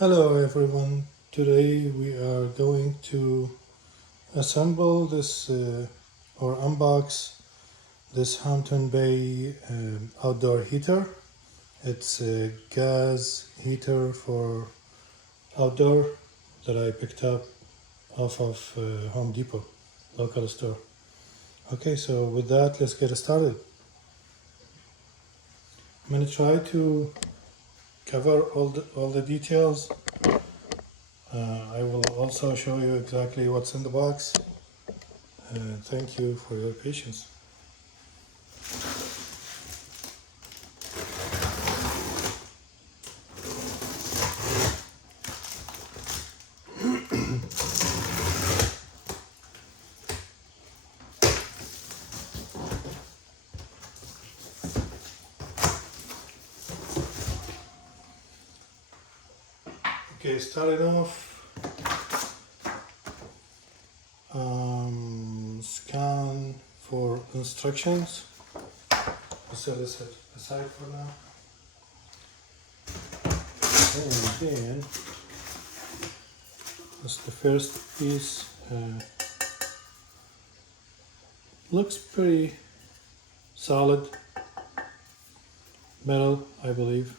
Hello everyone. Today we are going to assemble this or unbox this Hampton Bay outdoor heater. It's a gas heater for outdoor that I picked up off of Home Depot, local store. Okay, so with that, let's get started. I'm going to try to cover all the details. I will also show you exactly what's in the box. Thank you for your patience. Okay, starting off, scan for instructions. I'll set this aside for now. And then, that's the first piece. Looks pretty solid metal, I believe.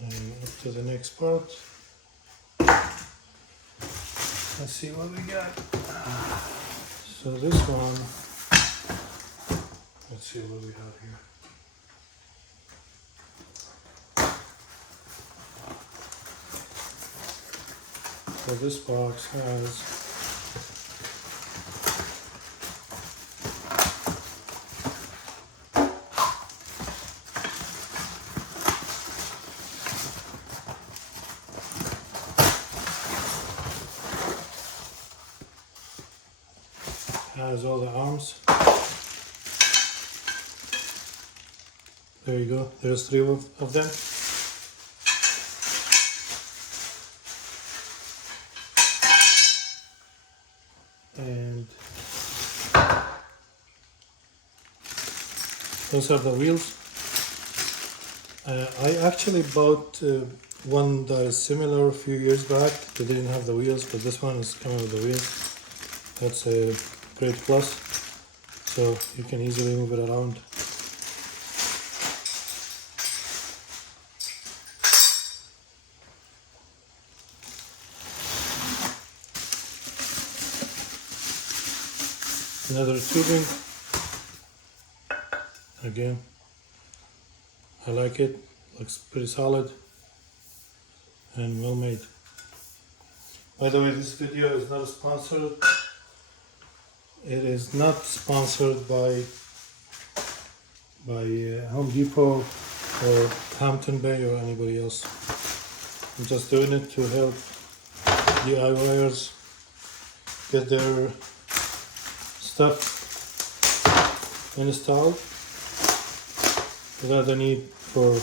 And up to the next part. Let's see what we got. So this one, let's see what we have here. So this box has all the arms. There you go. There's three of them. And those are the wheels. I actually bought one that is similar a few years back. They didn't have the wheels, but this one is coming with the wheels. That's a great plus. So you can easily move it around. Another tubing. Again, I like it. Looks pretty solid and well made. By the way, this video is not sponsored. It is not sponsored by Home Depot or Hampton Bay or anybody else. I'm just doing it to help DIYers get their stuff installed without the need for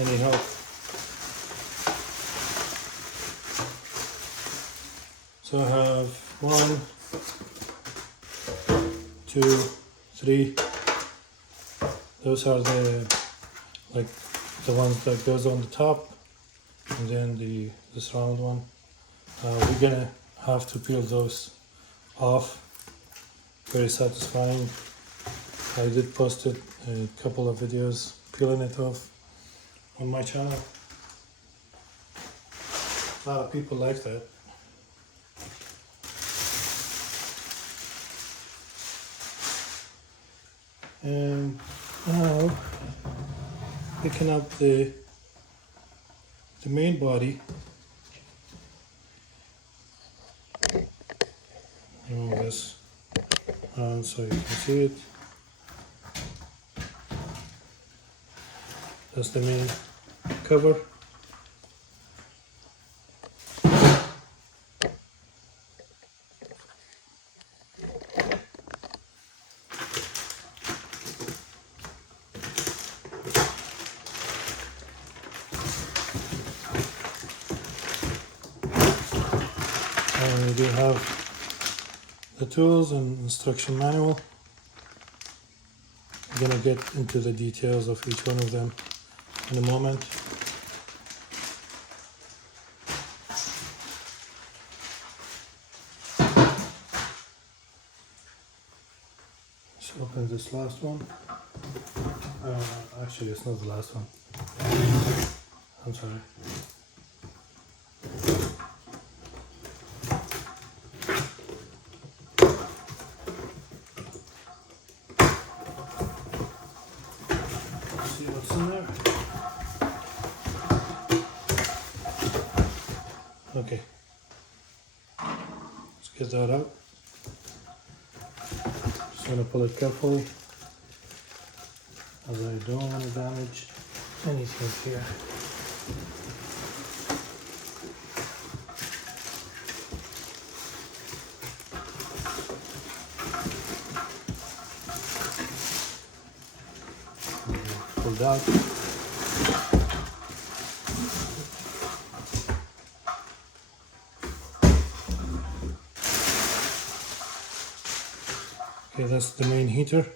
any help. So I have 1, 2, 3. Those are the ones that goes on the top, and then this round one. We're gonna have to peel those off. Very satisfying. I did post it, a couple of videos peeling it off on my channel. A lot of people like that. And now picking up the main body. Move this around so you can see it. That's the main cover. And we do have the tools and instruction manual. I'm gonna get into the details of each one of them in a moment. Let's open this last one. Actually, it's not the last one. I'm sorry. See what's in there. Okay. Let's get that out. Just gonna pull it carefully, as I don't want to damage anything here. Pulled out. Okay, that's the main heater.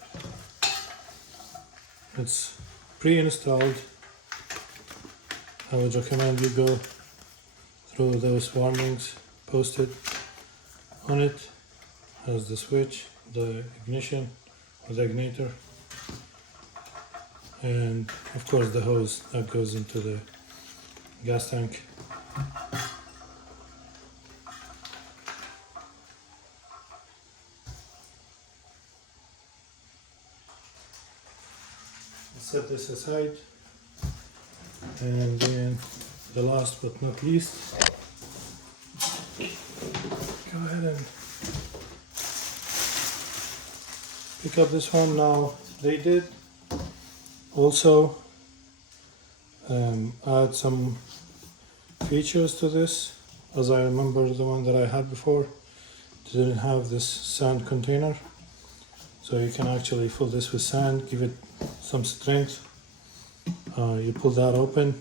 It's pre-installed. I would recommend you go through those warnings posted on it. Has the switch, the ignition or the igniter, and of course the hose that goes into the gas tank. Set this aside, and then the last but not least, go ahead and pick up this one. Now they did also add some features to this. As I remember, the one that I had before didn't have this sand container, so you can actually fill this with sand, give it some strength. You pull that open,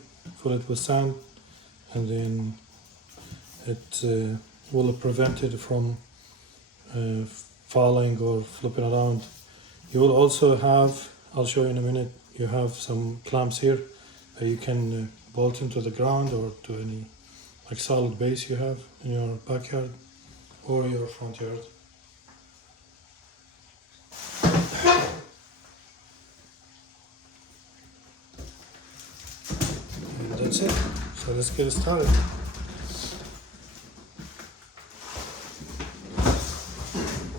fill it with sand, and then it will prevent it from falling or flipping around. You will also have, I'll show you in a minute, you have some clamps here that you can bolt into the ground or to any like solid base you have in your backyard or your front yard. And that's it. So let's get started.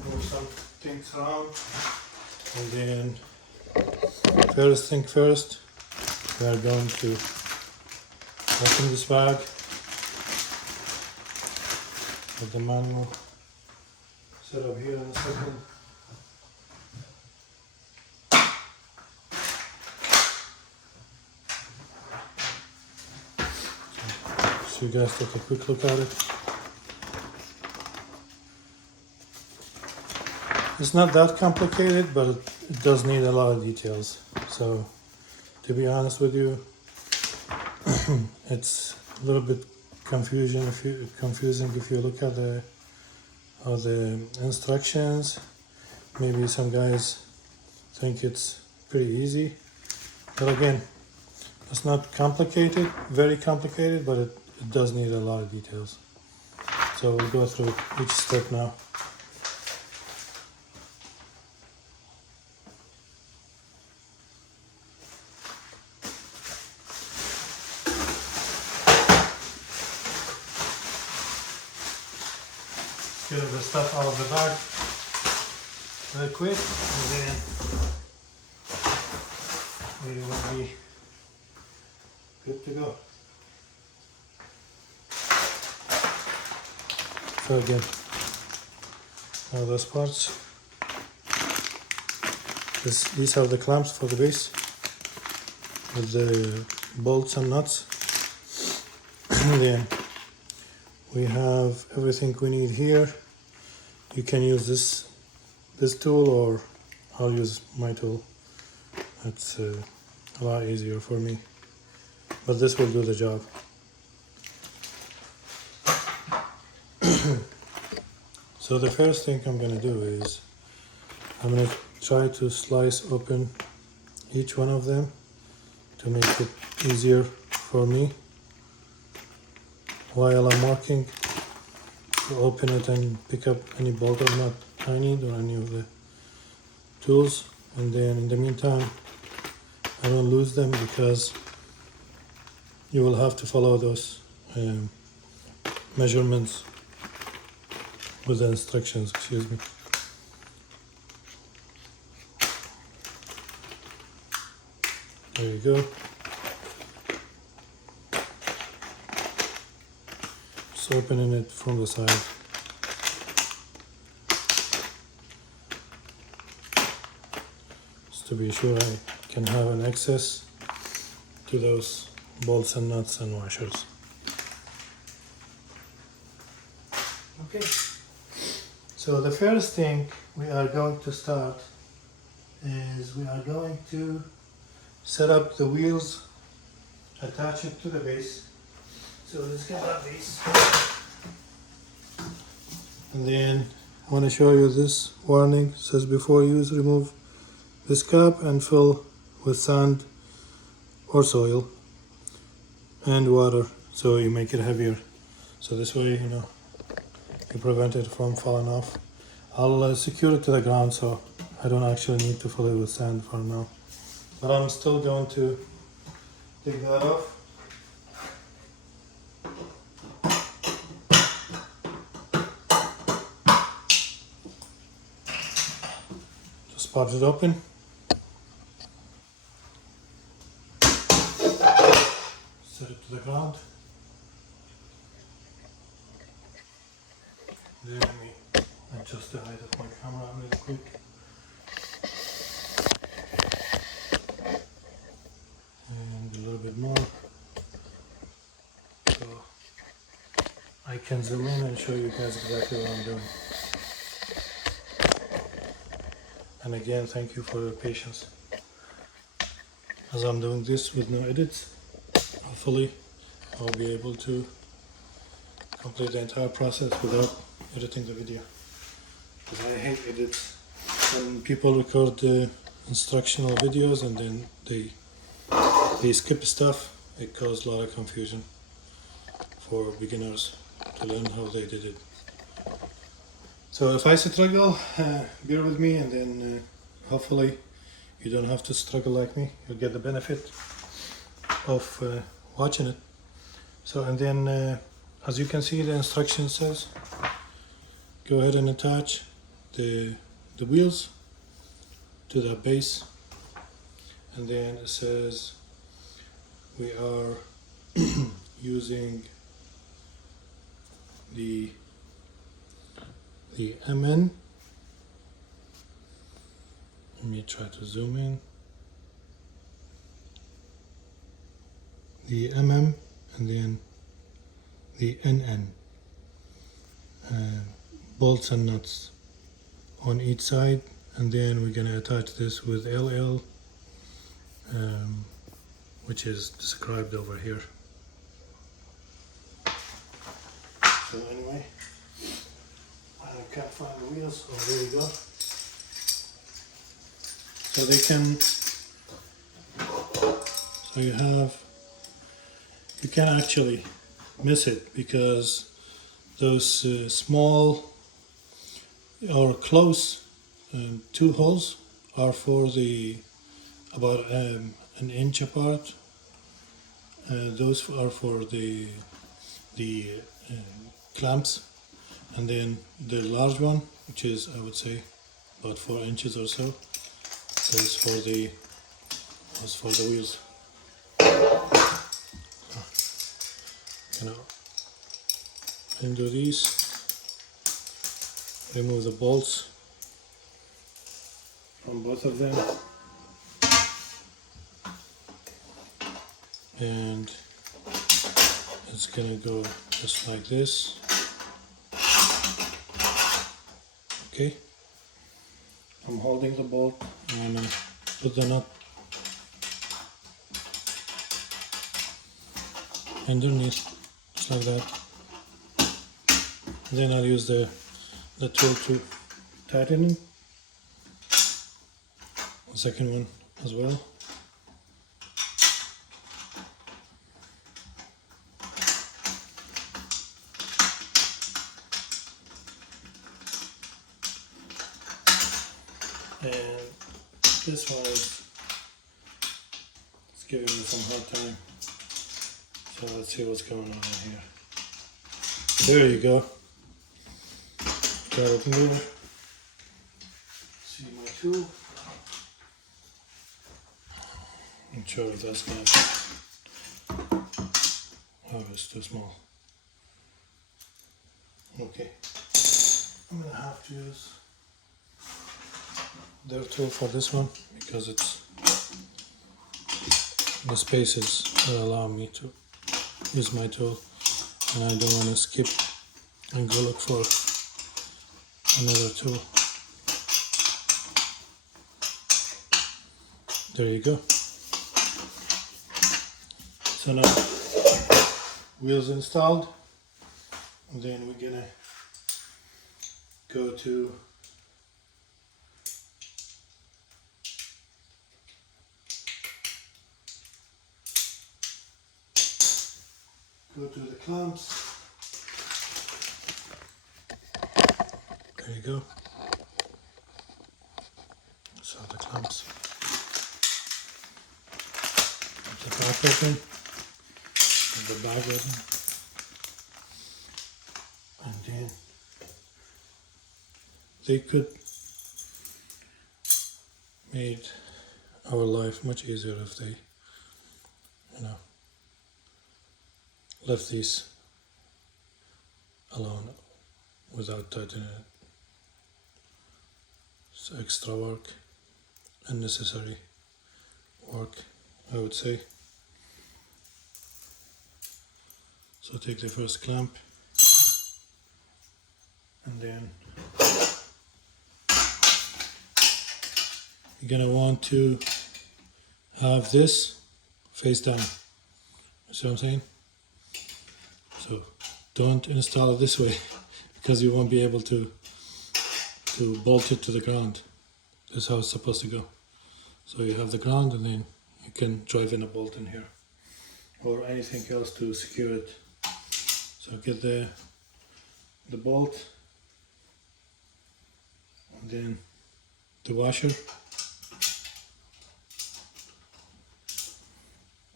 Move some things around, and then first thing first, we are going to open this bag with the manual set up here in a second. So you guys take a quick look at it. It's not that complicated, but it does need a lot of details. So to be honest with you, it's a little bit confusing if you look at the instructions. Maybe some guys think it's pretty easy, but again, it's not complicated, very complicated, but it does need a lot of details. So we'll go through each step now. Get the stuff out of the bag very quick, and then we will be good to go. So again, now those parts. These are the clamps for the base with the bolts and nuts. And then we have everything we need here. You can use this tool, or I'll use my tool. That's a lot easier for me, but this will do the job. So the first thing I'm gonna do is I'm gonna try to slice open each one of them to make it easier for me while I'm working to open it and pick up any bolt or nut I need or any of the tools. And then in the meantime I don't lose them because you will have to follow those measurements with the instructions, excuse me. There you go. Just opening it from the side. Just to be sure I can have an access to those bolts and nuts and washers. Okay. So the first thing we are going to start is we are going to set up the wheels, attach it to the base. So let's get that base. And then I want to show you this warning. It says before use, remove this cap and fill with sand or soil and water so you make it heavier. So this way, you prevent it from falling off. I'll secure it to the ground so I don't actually need to fill it with sand for now. But I'm still going to take that off. Just pop it open. Set it to the ground. Then let me adjust the height of my camera really quick. And a little bit more. So I can zoom in and show you guys exactly what I'm doing. And again, thank you for your patience. As I'm doing this with no edits, hopefully I'll be able to complete the entire process without editing the video. Because I hate edits. When people record the instructional videos and then they skip stuff, it causes a lot of confusion for beginners to learn how they did it. So if I struggle, bear with me, and then hopefully you don't have to struggle like me. You'll get the benefit of watching it. So, and then as you can see, the instruction says go ahead and attach the wheels to the base, and then it says we are using the MN. Let me try to zoom in. The MM and then the NN. Bolts and nuts on each side, and then we're going to attach this with LL, which is described over here. So anyway, I can't find the wheels. Oh, there we go. So they can, so you can actually miss it because those small or close two holes are for the about an inch apart. Those are for the clamps, and then the large one, which is I would say about 4 inches or so, is for the wheels. Gonna undo these, remove the bolts from both of them, and it's gonna go just like this. Okay, I'm holding the bolt and I'm gonna put the nut underneath, just like that. Then I'll use the the tool to tightening. The second one as well. And this one is giving me some hard time. So let's see what's going on in here. There you go. Got it there. See my tool. I'm sure if that's gonna. Oh, it's too small. Okay. I'm gonna have to use their tool for this one because it's the spaces that allow me to use my tool, and I don't want to skip and go look for another tool. There you go. So now wheels installed, and then we're gonna go to the clamps. There you go. So the clamps. The back open. The bag open. And then they could made our life much easier if they, left these alone without tightening it. It's extra work, unnecessary work, I would say. So take the first clamp, and then you're gonna want to have this face down. See what I'm saying? So don't install it this way because you won't be able to bolt it to the ground. That's how it's supposed to go. So you have the ground, and then you can drive in a bolt in here or anything else to secure it. So get the bolt, and then the washer,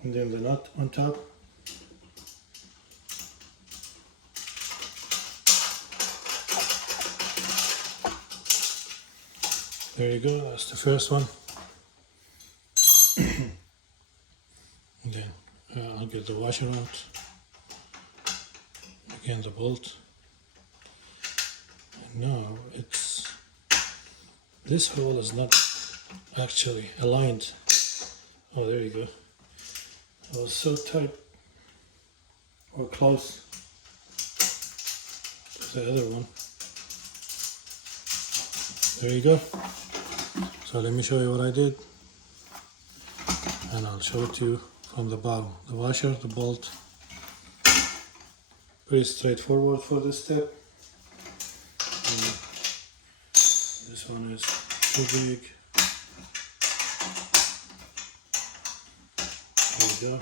and then the nut on top. There you go, that's the first one. And then I'll get the washer out. Again, the bolt. And now this hole is not actually aligned. Oh, there you go. It was so tight or close to the other one. There you go. So let me show you what I did, and I'll show it to you from the bottom. The washer, the bolt, pretty straightforward for this step. And this one is too big. There we go.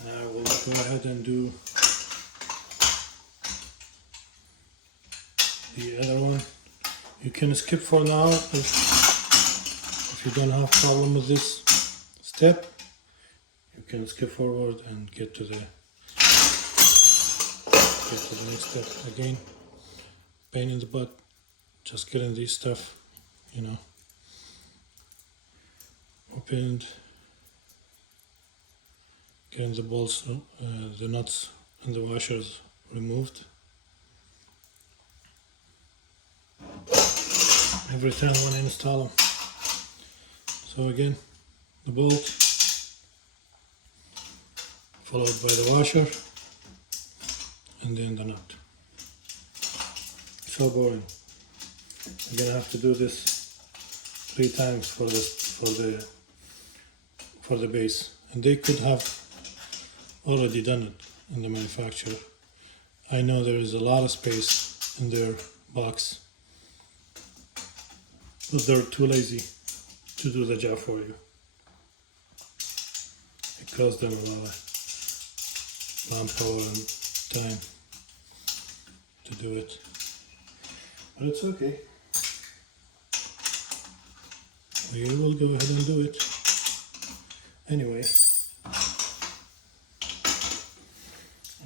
And I will go ahead and do the other one. You can skip for now if you don't have problem with this step. You can skip forward and get to the next step. Again, pain in the butt, just getting this stuff, opened, getting the bolts, the nuts and the washers removed. Every time I want to install them. So again, the bolt, followed by the washer, and then the nut. So boring. I'm gonna have to do this 3 times for the base, and they could have already done it in the manufacturer. I know there is a lot of space in their box, but they're too lazy to do the job for you. It costs them a lot of manpower and time to do it, but it's okay. We will go ahead and do it anyway.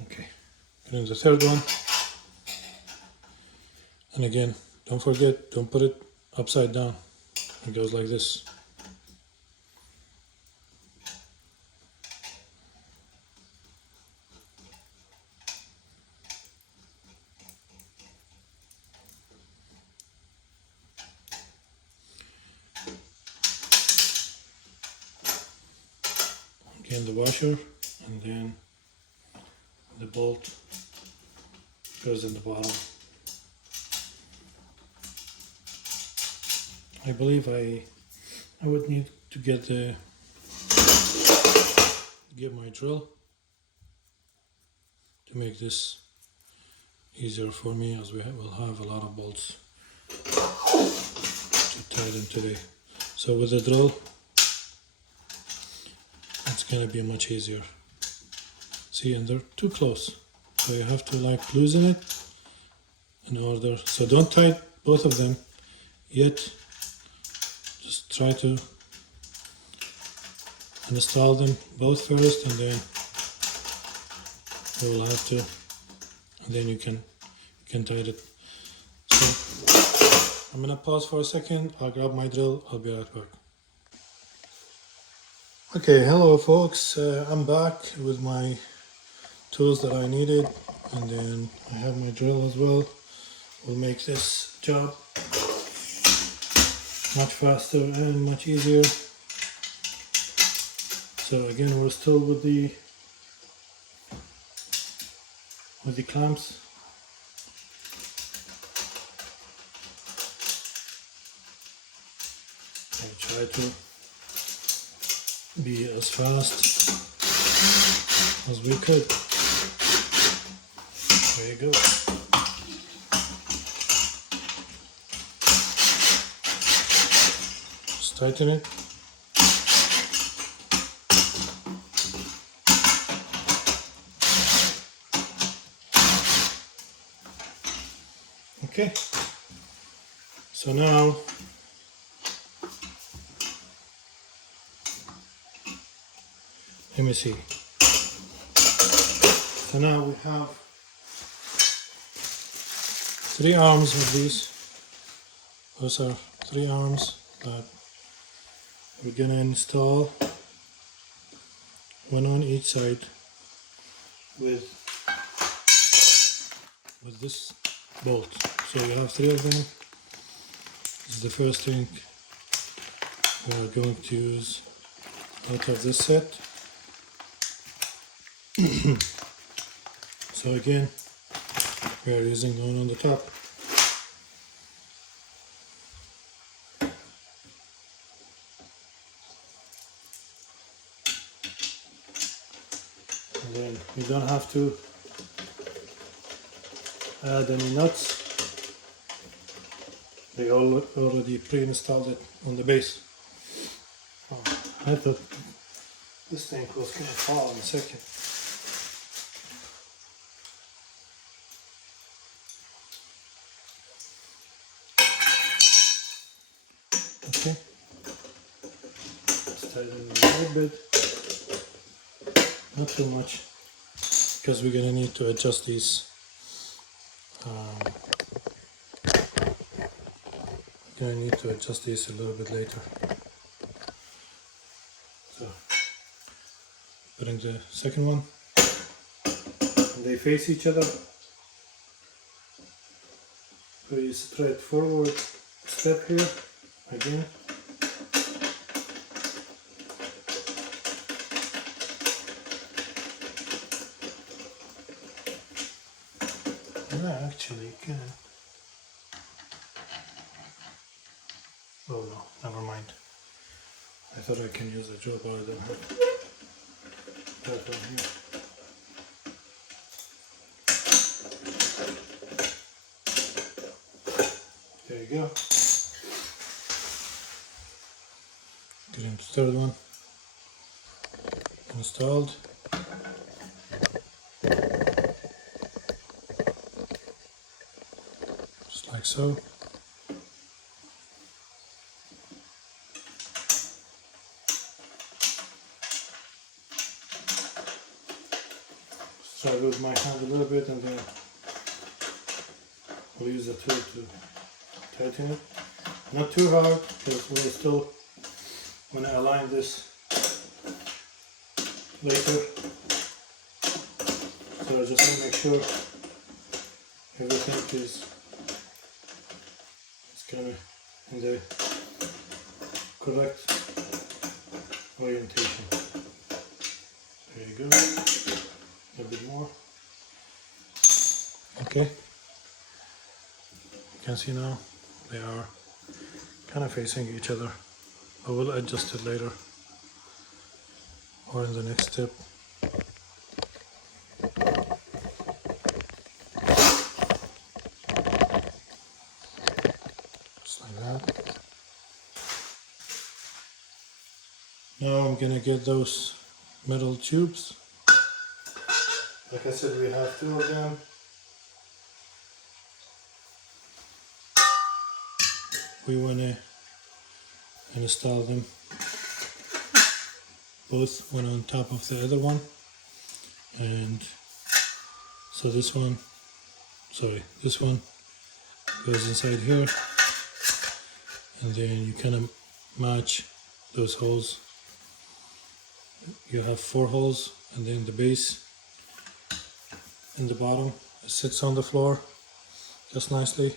Okay, put in the third one, and again, don't forget, don't put it upside down. It goes like this. Again, the washer, and then the bolt goes in the bottom. I believe I would need to get my drill to make this easier for me, as we will have a lot of bolts to tie them today. So with the drill, it's gonna be much easier. See, and they're too close, so you have to like loosen it in order. So don't tie both of them yet. Just try to install them both first, and then you will have to, and then you can tie it. So I'm gonna pause for a second. I'll grab my drill. I'll be right back. Okay, hello folks. I'm back with my tools that I needed, and then I have my drill as well. Will make this job much faster and much easier. So again, we're still with the clamps. I'll try to be as fast as we could. There you go. Just tighten it. Okay, so now let me see. So now we have 3 arms of these. Those are 3 arms that we're gonna install, one on each side with this bolt. So you have 3 of them. This is the first thing we are going to use out of this set. So again, we are using one on the top. And then you don't have to add any nuts. They already pre-installed it on the base. Oh, I thought this thing was going to fall in a second. Okay, let's tighten it a little bit, not too much, because we're going to need to adjust these. Going to need to adjust these a little bit later. So, putting the second one, and they face each other. Pretty straightforward step here again. And I actually can. Oh no, never mind. I thought I can use a drill, but I don't have that one here. you go. Getting the third one installed. Just like so. Try with my hand a little bit and then we'll use the tool to tighten it. Not too hard because we'll still want to align this later. So I just want to make sure everything is kind of in the correct orientation. There you go. A bit more. Okay. You can see now they are kind of facing each other. I will adjust it later or in the next step. Just like that. Now I'm gonna get those metal tubes. Like I said, we have 2 of them. We want to install them both one on top of the other one, and so this one goes inside here, and then you kind of match those holes. You have 4 holes, and then the base in the bottom sits on the floor just nicely,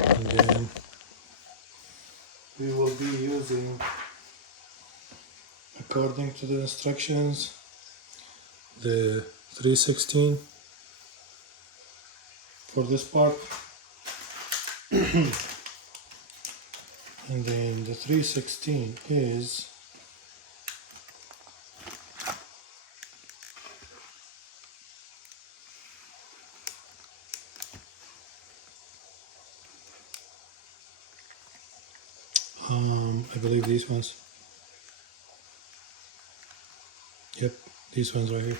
and then we will be using, according to the instructions, the 316 for this part. And then the 316 is I believe these ones. Yep, these ones right here.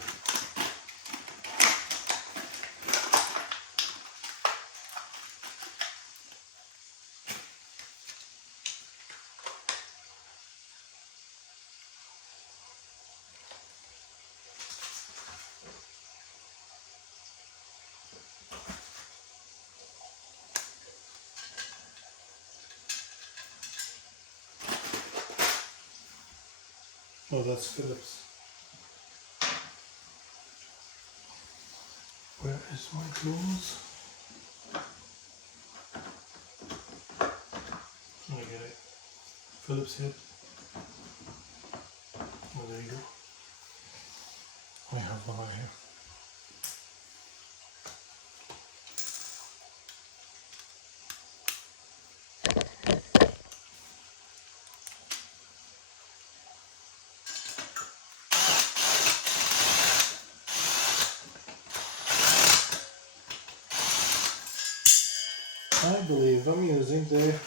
Oh, that's Phillips. Where is my tools? I get it. Phillips head. Oh, there you go. I have one right here. I believe I'm using the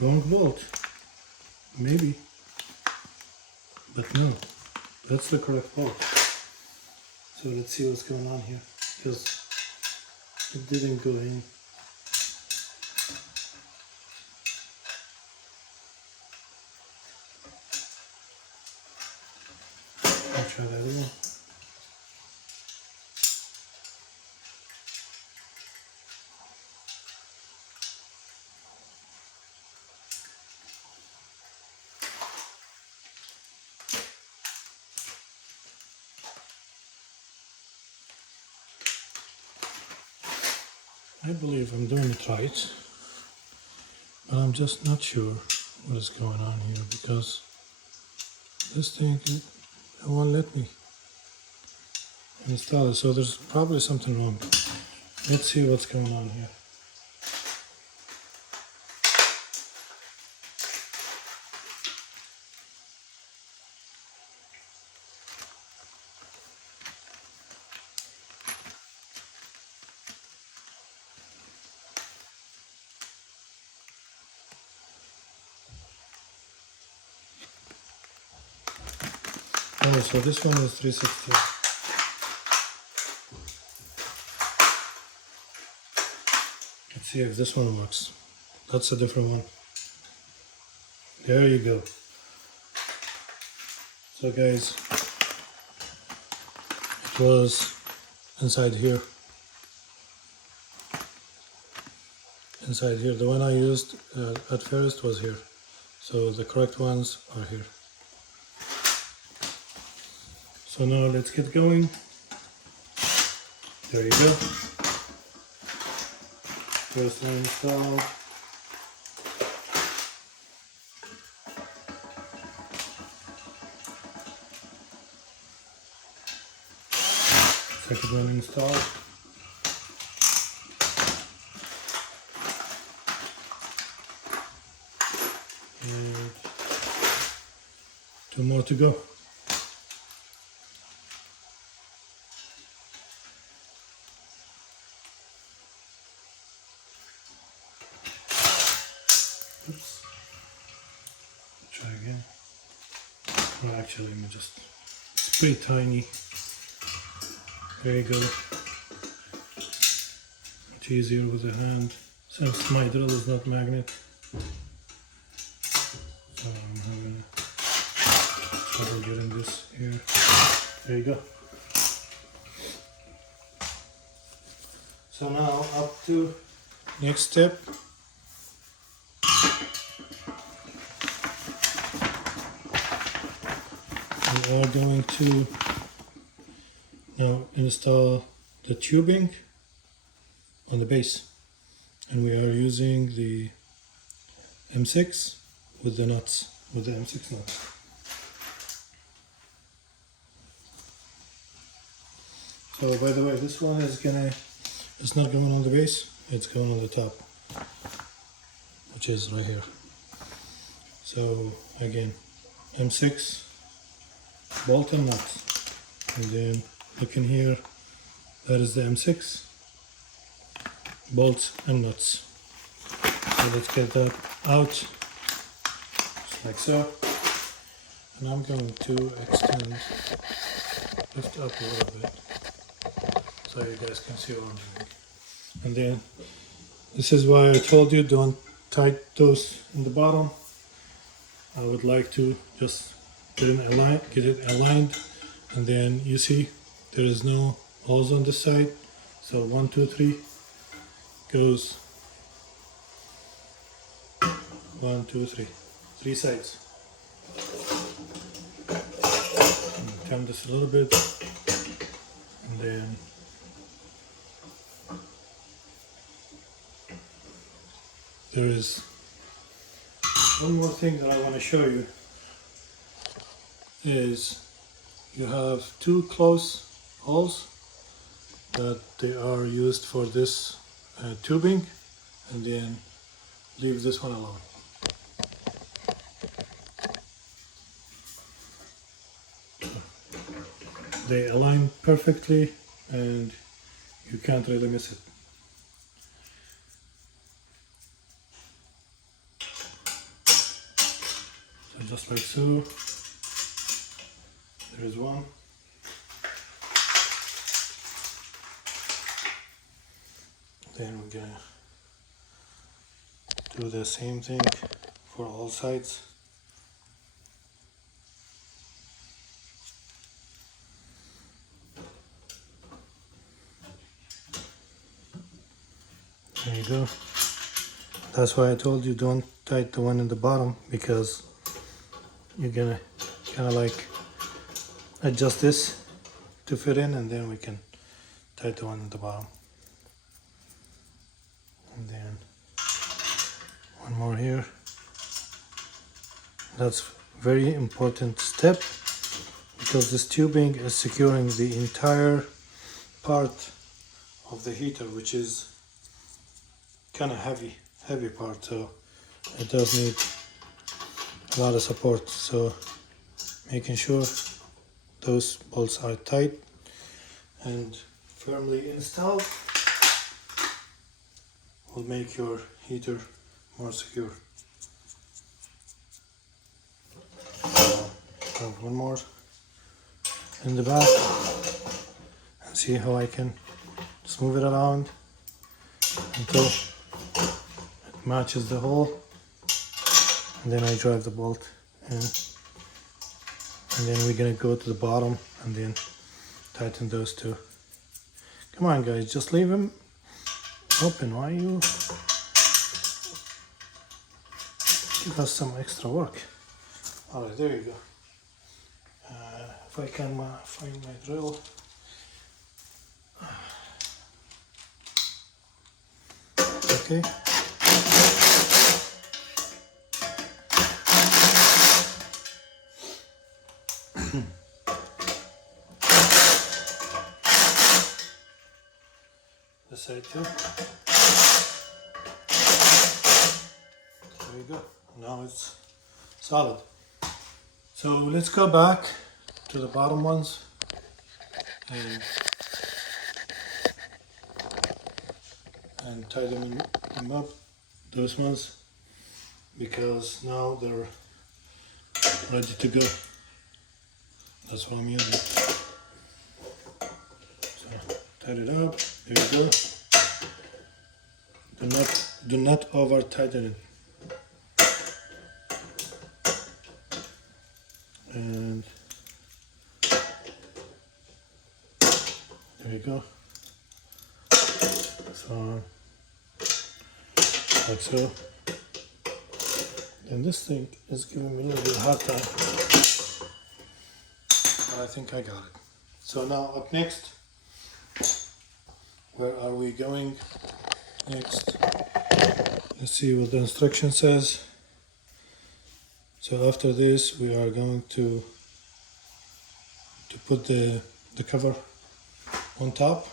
wrong bolt. Maybe. But no, that's the correct bolt. So let's see what's going on here, because it didn't go in. I'll try that again. I believe I'm doing it right, but I'm just not sure what is going on here, because this thing, it won't let me install it, so there's probably something wrong. Let's see what's going on here. Oh, so this one is 360. Let's see if this one works. That's a different one. There you go. So guys, it was inside here. Inside here. The one I used at first was here. So the correct ones are here. So now let's get going. There you go. First one installed. Second one installed. And 2 more to go. Oops. Try again. Well, actually, let me just spray tiny. There you go. Much easier with the hand, since my drill is not magnet. So I'm having trouble getting this here. There you go. So now up to next step. We are going to now install the tubing on the base, and we are using the M6 with the nuts, with the M6 nuts. So by the way, this one is it's not going on the base, it's going on the top, which is right here. So again, M6 bolt and nuts, and then look in here, that is the M6 bolts and nuts. So let's get that out, just like so. And I'm going to lift up a little bit so you guys can see what I'm doing. And then this is why I told you don't tight those in the bottom. I would like to just get it aligned, and then you see there is no holes on this side. So 1, 2, 3 goes 1, 2, 3, 3 sides. Turn this a little bit, and then there is one more thing that I want to show you. Is you have 2 close holes that they are used for this tubing, and then leave this one alone. They align perfectly and you can't really miss it. So just like so. There is one. Then we're gonna do the same thing for all sides. There you go. That's why I told you don't tight the one in the bottom, because you're gonna kind of like adjust this to fit in, and then we can tight the one at the bottom. And then one more here. That's very important step, because this tubing is securing the entire part of the heater, which is kind of heavy part, so it does need a lot of support. So making sure those bolts are tight and firmly installed will make your heater more secure. Have one more. in the back and see how I can just move it around until it matches the hole, and then I drive the bolt in, and then we're gonna go to the bottom and then tighten those two. Come on guys, just leave them open. Why you give us some extra work? Alright, there you go. If I can find my drill. Okay. This side too. There you go. Now it's solid. So let's go back to the bottom ones and tighten them up, those ones, because now they're ready to go. That's what I'm using. So tighten it up. There you go. Do not over tighten it. And there you go. So like so. And this thing is giving me a little bit of a hard time, but I think I got it. So now up next, where are we going next? Let's see what the instruction says. So after this, we are going to put the cover on top.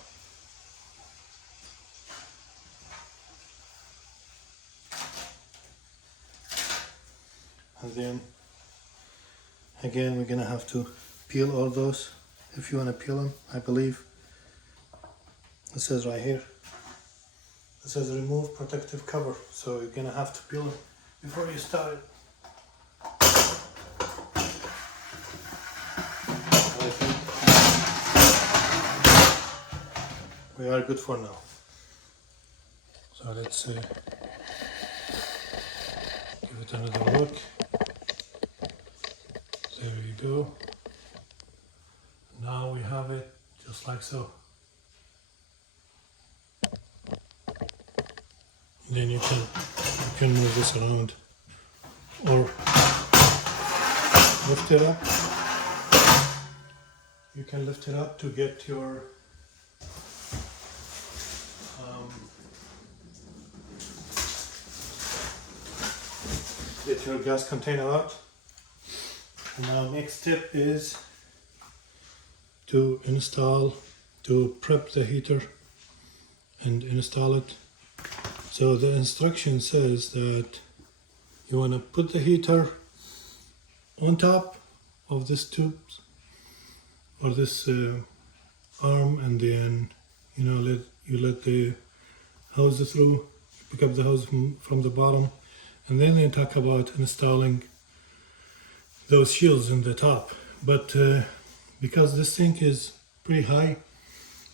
And then again, we're gonna have to peel all those if you want to peel them. I believe it says right here, it says remove protective cover, so you're gonna have to peel it before you start it. I think we are good for now. So let's give it another look. There you go. Now we have it just like so. Then you can move this around or lift it up. You can lift it up to get your gas container out. And now next step is to prep the heater and install it. So the instruction says that you want to put the heater on top of this tube or this arm, and then let the hose through, pick up the hose from the bottom, and then they talk about installing those shields in the top. But because this thing is pretty high,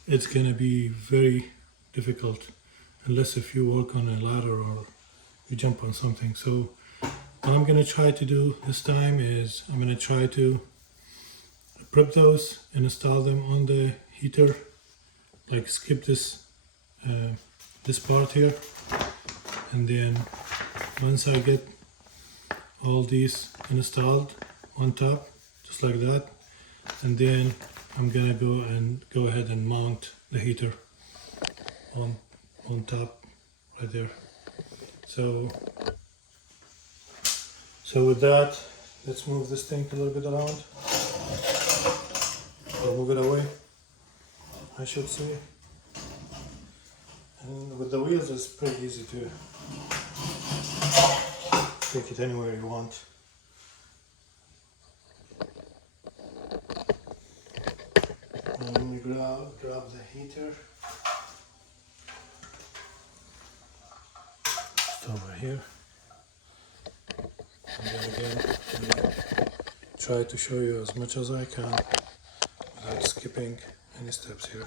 it's gonna be very difficult unless if you work on a ladder or you jump on something. So what I'm gonna try to do this time is I'm gonna try to prep those and install them on the heater, like skip this part here, and then once I get all these installed on top, just like that, and then I'm gonna go ahead and mount the heater on top right there. So with that, let's move this thing a little bit around, or move it away, I should say. And with the wheels, it's pretty easy to take it anywhere you want. And then you grab the heater, just over here. And then again, try to show you as much as I can skipping any steps here.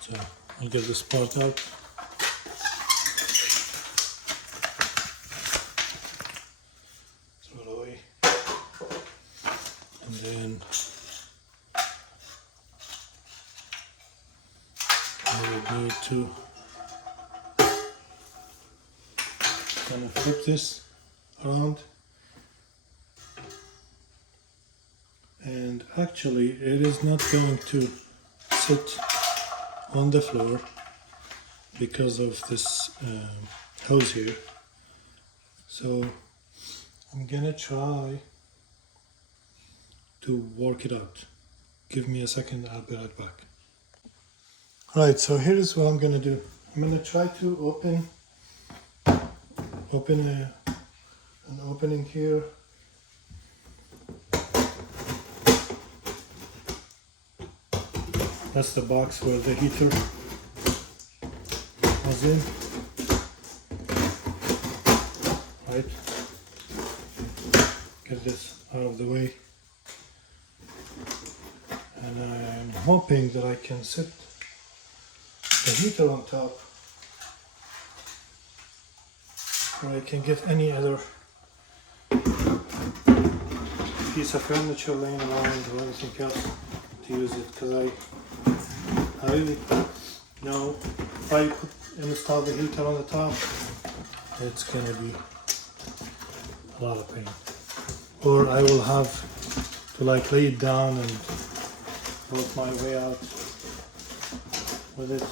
So I'll get this part out. Throw it away. And then I will need to kind of flip this around. And actually it is not going to sit on the floor because of this hose here. So I'm gonna try to work it out. Give me a second, I'll be right back. Alright, so here's what I'm gonna do. I'm gonna try to open an opening here. That's the box where the heater was in. Right. Get this out of the way. And I'm hoping that I can set the heater on top, or I can get any other piece of furniture laying around or anything else to use it, because I really know if I install the heater on the top, it's gonna be a lot of pain. Or I will have to like lay it down and work my way out with it.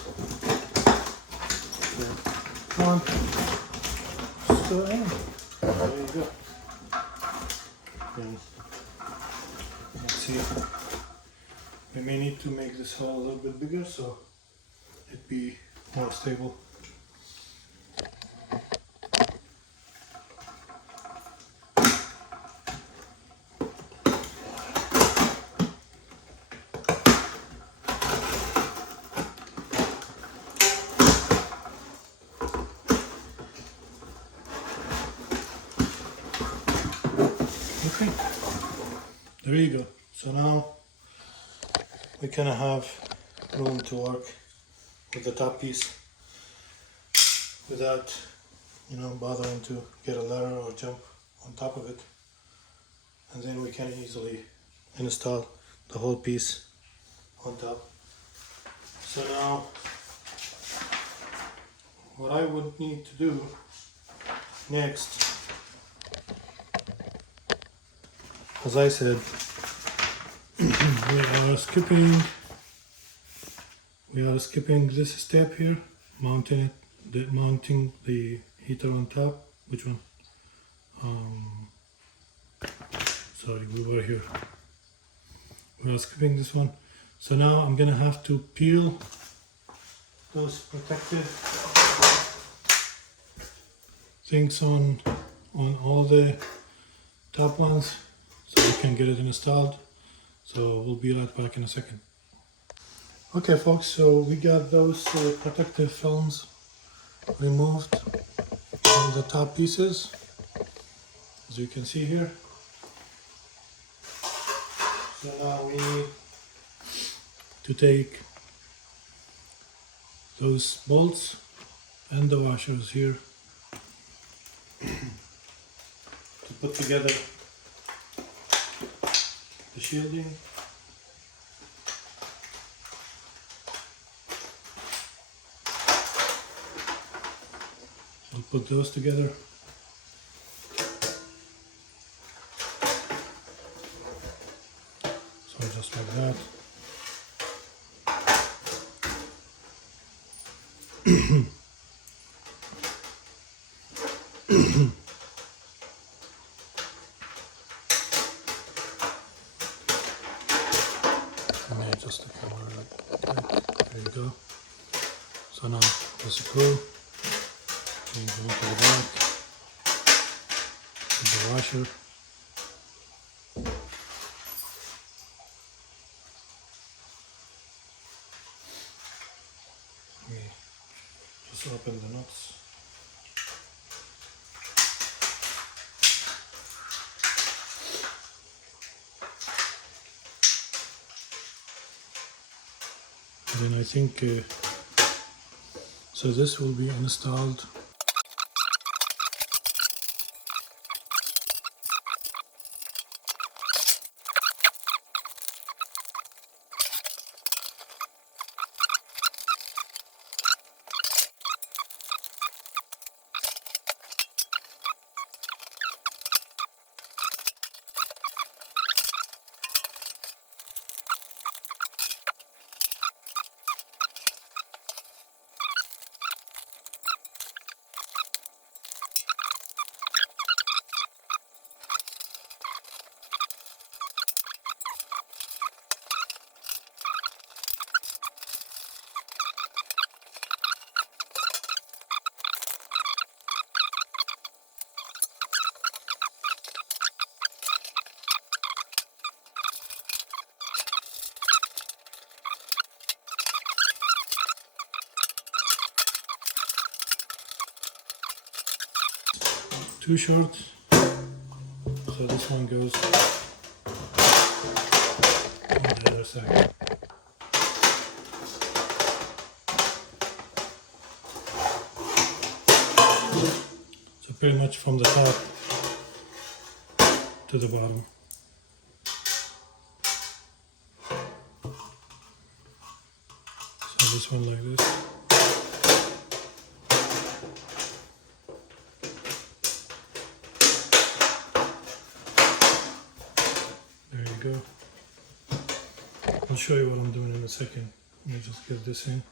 So, come on, just go in. There you go. And let's see. We may need to make this hole a little bit bigger so it'd be more stable. Okay, there you go. So now we kind of have room to work with the top piece without, bothering to get a ladder or jump on top of it. And then we can easily install the whole piece on top. So now what I would need to do next, as I said, we are skipping this step here, mounting the heater on top. Which one? Sorry, we were here. We are skipping this one. So now I'm gonna have to peel those protective things on all the top ones so we can get it installed. So we'll be right back in a second. Okay folks, so we got those protective films removed from the top pieces, as you can see here. So now we need to take those bolts and the washers here to put together the shielding. I'll put those together. So just like that. I may adjust the camera like that. There you go. So now the screw. And go to the back, with the washer. We just open the nuts. And then I think so this will be installed. Too short, so this one goes on the other side. So pretty much from the top to the bottom. So this one like this. There you go. I'll show you what I'm doing in a second. Let me just get this in.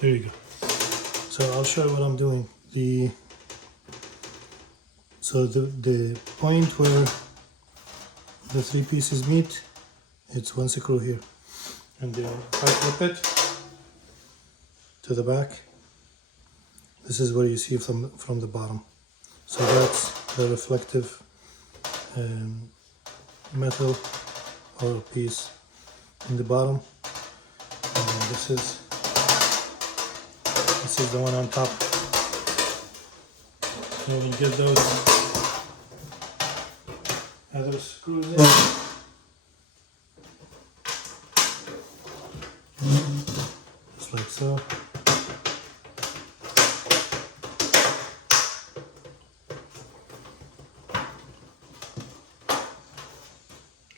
There you go. So I'll show you what I'm doing. The point where the three pieces meet, it's one screw here, and then if I flip it to the back, this is what you see from the bottom. So that's the reflective metal or piece in the bottom, and then this is the one on top. So we'll get those other screws in. Just like so.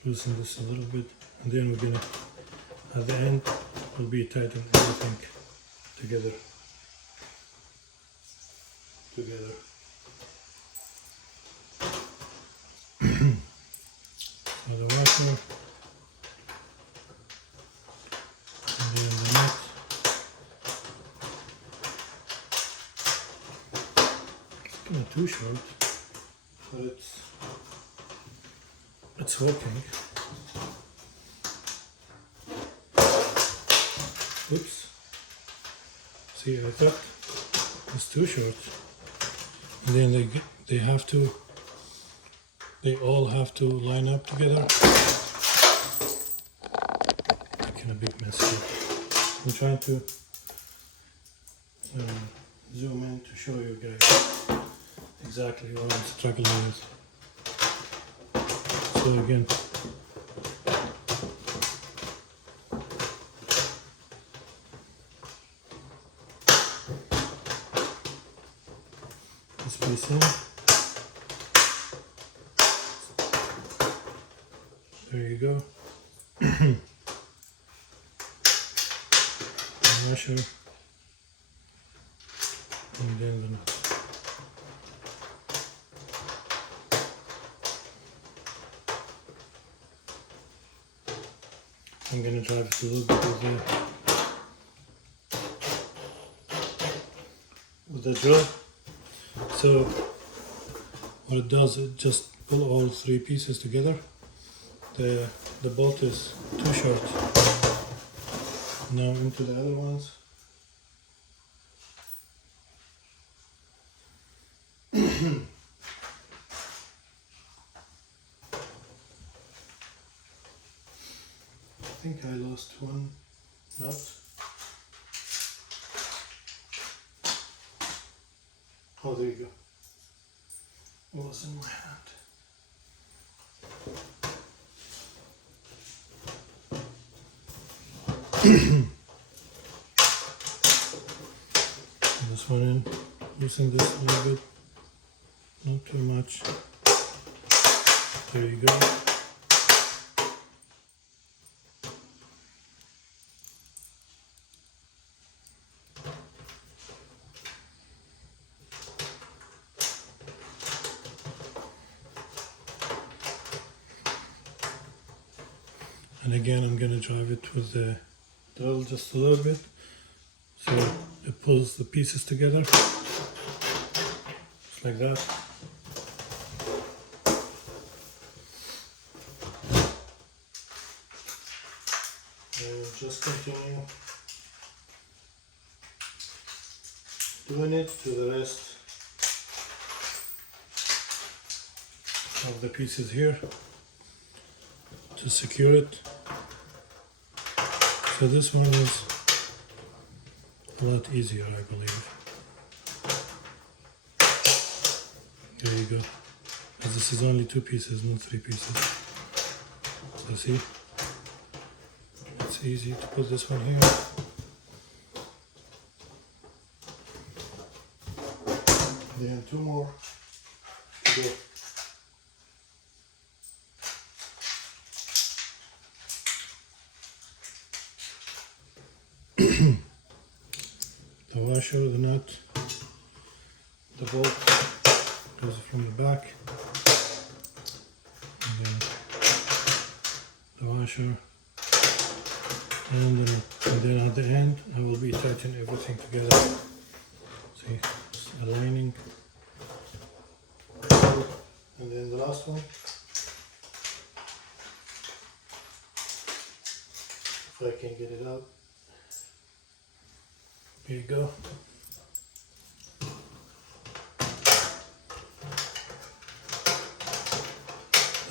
Loosen this a little bit, and then we're gonna, at the end, we'll be tighten everything together. So the washer, and then the nut. It's kind of too short, but it's working. Oops. See, I thought it's too short. And then they all have to line up together. Making a big mess here. I'm trying to zoom in to show you guys exactly what I'm struggling with. So again, this piece in. There you go. Washer, and then the nut. I'm gonna drive it a little bit with the drill. So what it does, it just pull all three pieces together. The bolt is too short. Now into the other ones. I think I lost one. nut. Oh, there you go. It was in my hand. This one in, loosen this a little bit, not too much. There you go. And again, I'm going to drive it with the drill just a little bit, so it pulls the pieces together, just like that. And just continue doing it to the rest of the pieces here to secure it. So this one is a lot easier, I believe. There you go. Because this is only 2 pieces, not 3 pieces. So see, it's easy to put this one here. Then 2 more to go. The washer, the nut, the bolt goes from the back, and then the washer and the nut. And then at the end I will be attaching everything together. See, it's aligning. And then the last one, if I can get it out. Here you go.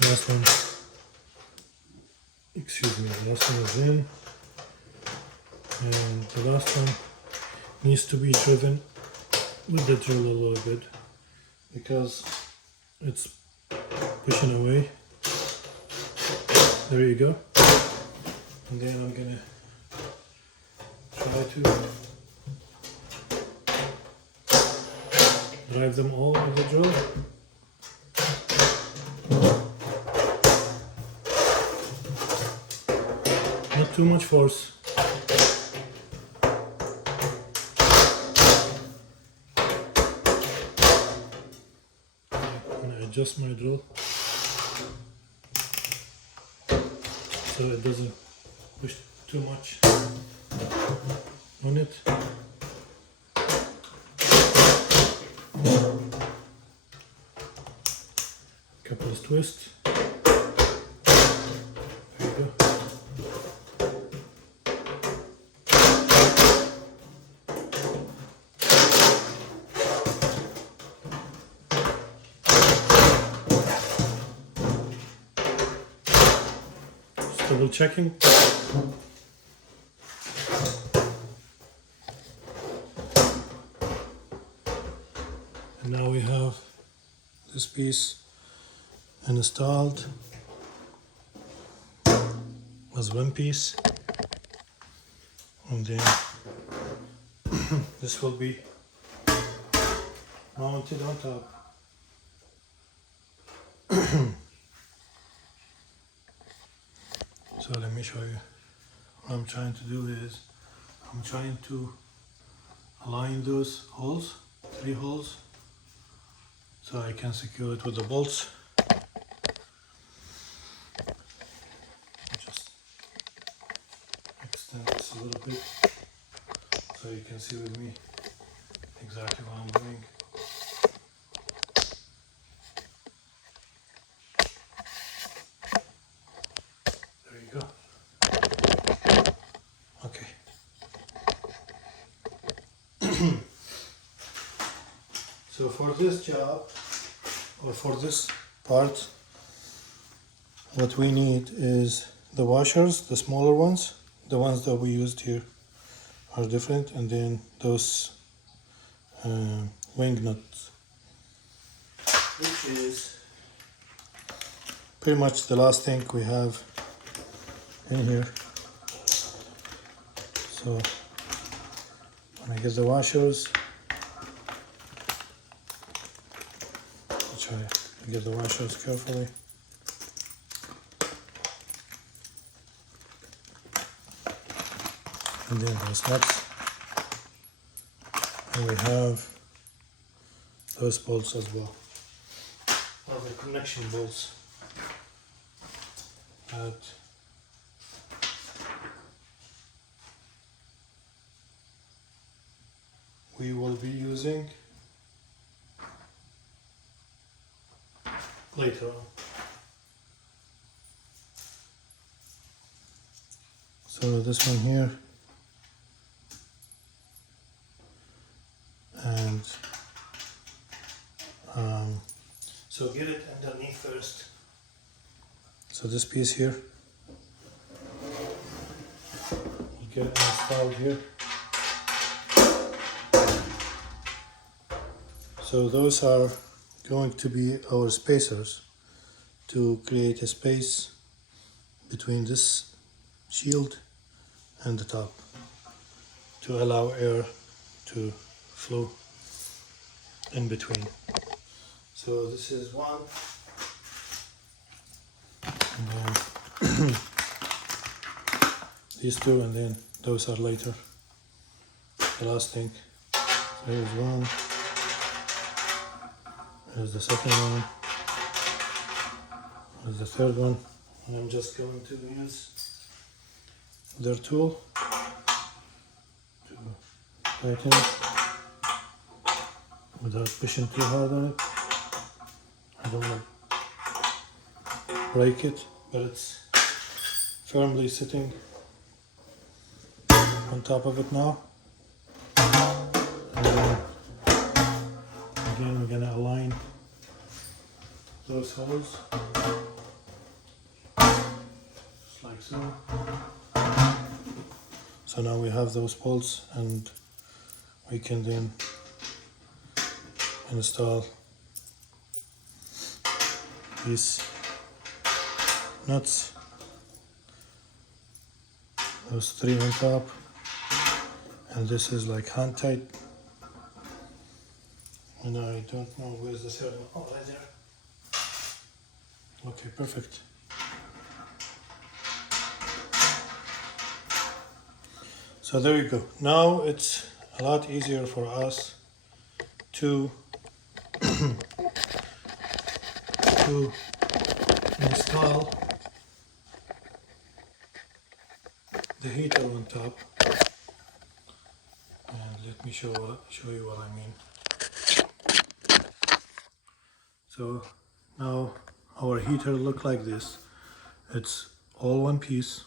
Last one, excuse me, the last one is in, and the last one needs to be driven with the drill a little bit because it's pushing away. There you go. And then I'm gonna try to drive them all with the drill. Not too much force. I'm gonna adjust my drill so it doesn't push too much on it. Couple of twists. There you go. Just double checking. And now we have this piece installed as one piece, and then this will be mounted on top. So let me show you. What I'm trying to do is I'm trying to align those holes, 3 holes, so I can secure it with the bolts. Just extend this a little bit so you can see with me exactly what I'm doing. There you go. Okay. So for this job, or for this part, what we need is the washers, the smaller ones, the ones that we used here are different, and then those wing nuts, which is pretty much the last thing we have in here. So when I get the washers, I'll try to get the washers carefully. And then those nuts, and we have those bolts as well, or the connection bolts that we will be using later on. So this one here, and so get it underneath first. So this piece here, you get it installed here. So those are going to be our spacers to create a space between this shield and the top to allow air to flow in between. So this is one, and then these two, and then those are later, the last thing. So here's one, here's the second one, here's the third one, and I'm just going to use their tool to tighten it without pushing too hard on it. I don't want to break it, but it's firmly sitting on top of it now. And then again, we're gonna align those holes, just like so. So now we have those bolts, and we can then install these nuts, those three on top, and this is like hand tight. And I don't know where's the third one. Oh, right there. Okay, perfect. So there you go. Now it's a lot easier for us to to install the heater on top. And let me show you what I mean. So now our heater look like this. It's all one piece,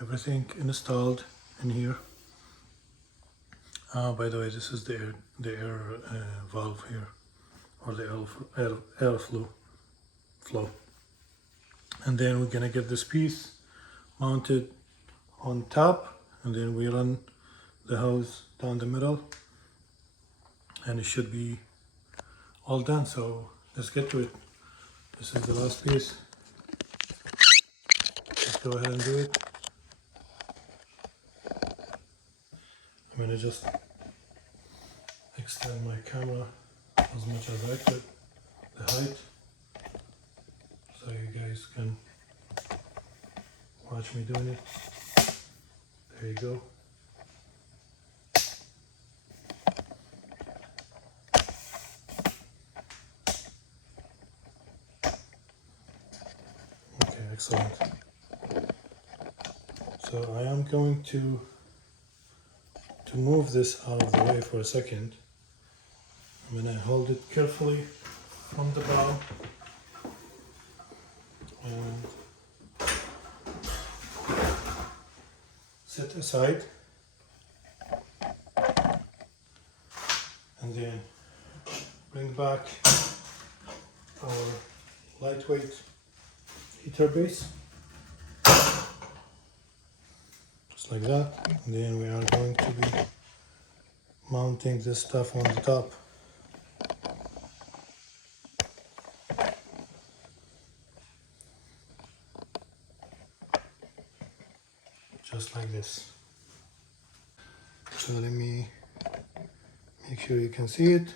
everything installed in here. By the way, this is the air valve here, or the air flow. And then we're gonna get this piece mounted on top, and then we run the hose down the middle, and it should be all done. So let's get to it. This is the last piece. Let's go ahead and do it. I'm gonna just extend my camera as much as I could, the height, so you guys can watch me doing it. There you go. Okay, excellent. So I am going to move this out of the way for a second. I'm going to hold it carefully from the bottom and set aside, and then bring back our lightweight heater base. just like that. And then we are going to be mounting this stuff on the top. Just like this. So let me make sure you can see it.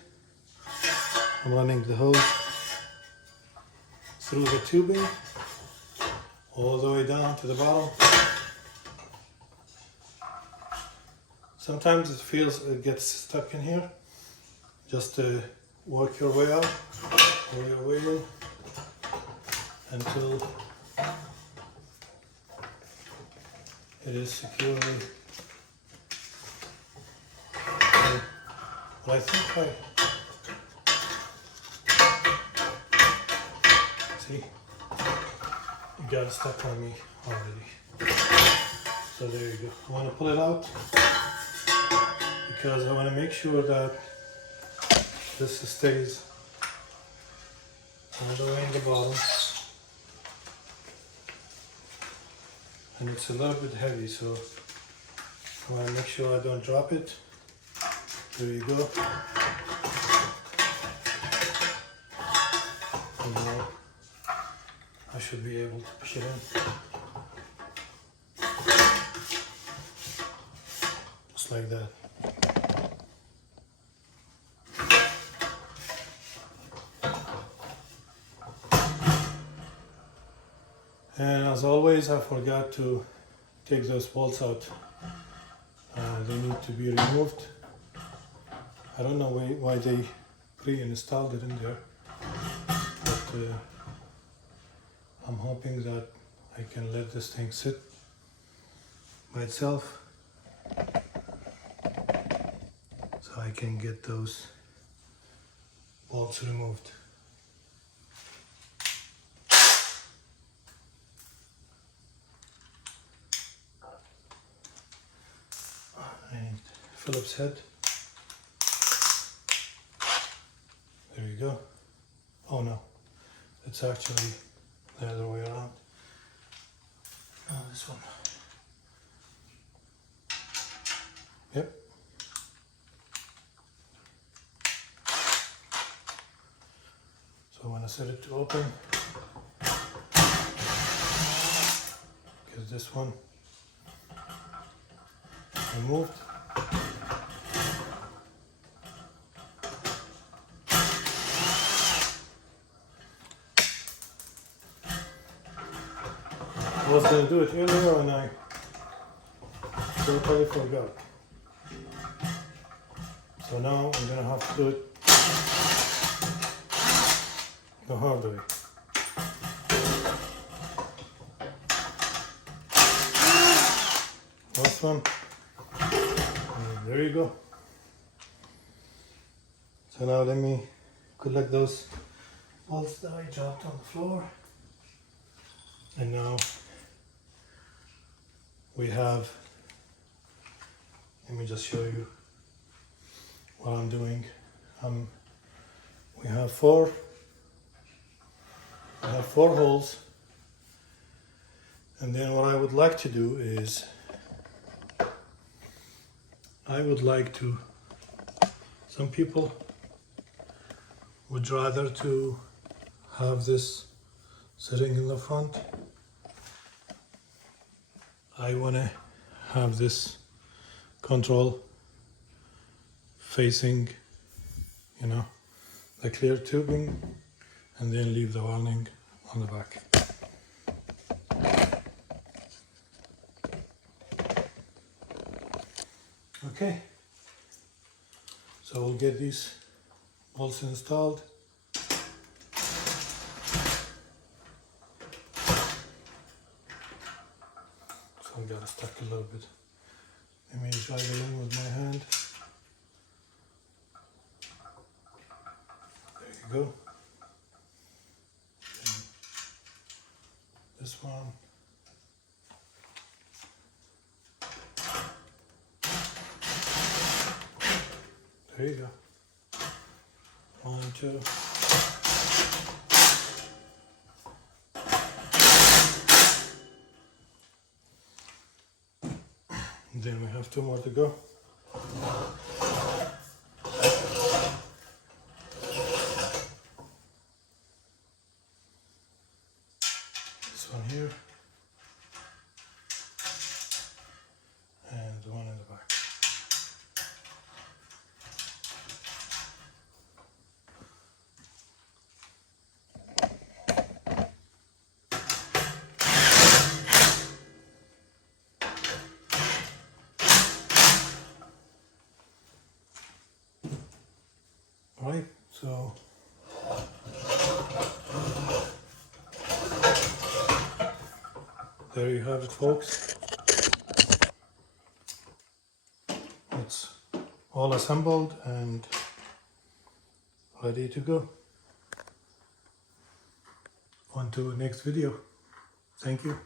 I'm running the hose through the tubing all the way down to the bottom. Sometimes it gets stuck in here. Just work your way out or your way in until it is securely. But I think see, it got stuck on me already. So there you go. I want to pull it out because I want to make sure that this stays all the way in the bottom. And it's a little bit heavy, so I want to make sure I don't drop it. There you go. And now I should be able to push it in. Just like that. And as always, I forgot to take those bolts out. They need to be removed. I don't know why they pre-installed it in there, but I'm hoping that I can let this thing sit by itself so I can get those bolts removed. And Phillips head. There you go. Oh no, it's actually the other way around. Oh, this one. Yep. So I want to set it to open because this one removed. I was going to do it earlier and I totally forgot. So now I'm going to have to do it the hard way. Last one. And there you go. So now let me collect those bolts that I dropped on the floor. And now we have, let me just show you what I'm doing. We have four holes, and then what I would like to do is some people would rather to have this sitting in the front. I want to have this control facing, the clear tubing, and then leave the warning on the back. Okay, so we'll get these bolts installed. So I got it stuck a little bit. Let me drive it in with my hand. There you go. And this one. There you go. 1, 2. Then we have 2 more to go. This one here and the one in the back. Alright, so there you have it, folks. It's all assembled and ready to go. On to next video. Thank you.